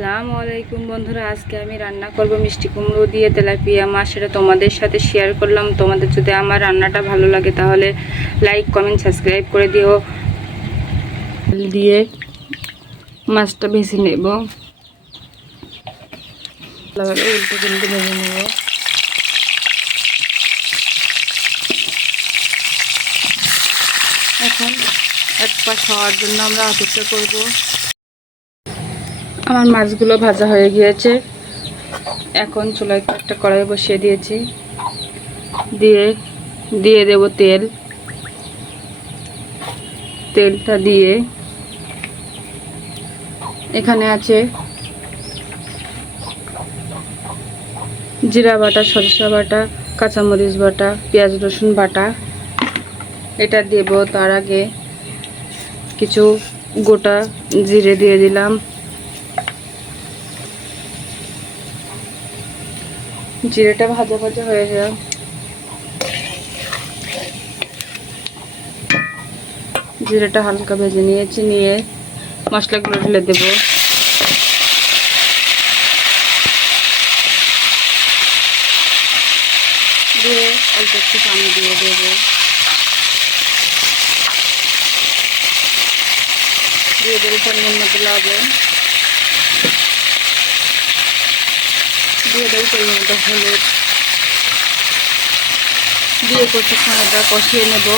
আসসালামু আলাইকুম বন্ধুরা, আজকে আমি রান্না করব মিষ্টি কুমড়ো দিয়ে তেলাপিয়া মাছ। সেটা তোমাদের সাথে শেয়ার করলাম। তোমাদের যদি আমার রান্নাটা ভালো লাগে তাহলে লাইক কমেন্ট সাবস্ক্রাইব করে দিও। দিয়ে মাছটা ভেজে নেব, উল্টো কিন্তু ভেজে নেব। এখন এক পাশ হওয়ার জন্য আমরা অপেক্ষা করব। আমার মাছগুলো ভাজা হয়ে গিয়েছে। এখন চুলায় একটা কড়াই বসিয়ে দিয়েছি, দিয়ে দেব তেলটা দিয়ে এখানে আছে জিরা বাটা, সরিষা বাটা, কাঁচামরিচ বাটা, পেঁয়াজ রসুন বাটা। এটা দেব। তার আগে কিছু গোটা জিরে দিয়ে দিলাম। জিরেটা ভাজা ভাজা হয়ে যায়, জিরেটা হালকা ভেজে নিয়েছি। নিয়ে মশলাগুলো ঢেলে দেব। দিয়ে অল্প একটু পানি দিয়ে দেবো। দিয়ে দেবো পরিমাণ মতো লবণ, দিয়ে দেবো পরিমাণ মতো হলুদ, দিয়ে কষিয়ে কষিয়ে নেব।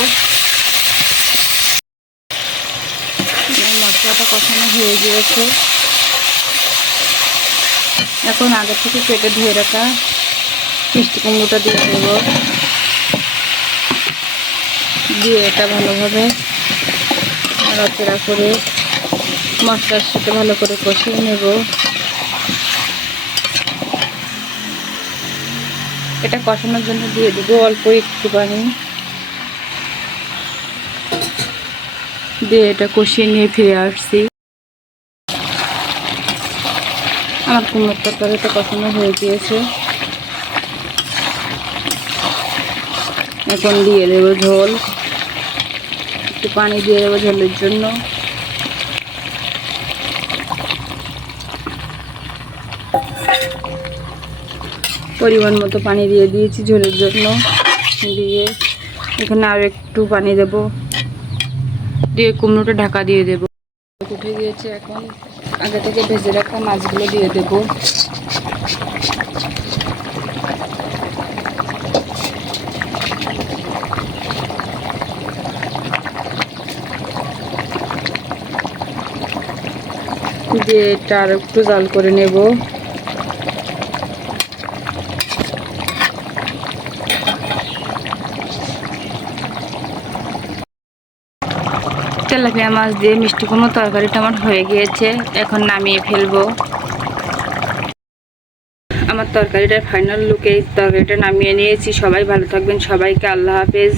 মশলাটা কষানো হয়ে গিয়েছে। এখন আগে থেকে কেটে ধুয়ে রাখা মিষ্টি কুমড়োটা দিয়ে দেব। দিয়ে এটা ভালোভাবে নাড়াচাড়া করে মশলার সাথে ভালো করে কষিয়ে নেব। এটা কষানোর জন্য দিয়ে দেবো অল্প একটু পানি। দিয়ে এটা কষিয়ে নিয়ে ফিরে আসছি। আমার কুমড়োর তরকারিটা কষানো হয়ে গিয়েছে। এখন দিয়ে দেবো ঝোল, একটু পানি দিয়ে দেবো ঝোলের জন্য। পরিমাণ মতো পানি দিয়ে দিয়েছি ঝোলের জন্য। দিয়ে এখানে আরও একটু পানি দেব। দিয়ে কুমড়োটা ঢাকা দিয়ে দেব। উঠে গিয়েছে। এখন আগে থেকে ভেজে রাখা মাছগুলো দিয়ে দেব। দিয়ে এটা আর একটু জাল করে নেব। তেলাপিয়া মাছ দিয়ে মিষ্টি কুমড়ো তরকারিটা আমার হয়ে গিয়েছে। এখন নামিয়ে ফেলবো। আমার তরকারিটার ফাইনাল লুকে তরকারিটা নামিয়ে নিয়েছি। সবাই ভালো থাকবেন। সবাইকে আল্লাহ হাফেজ।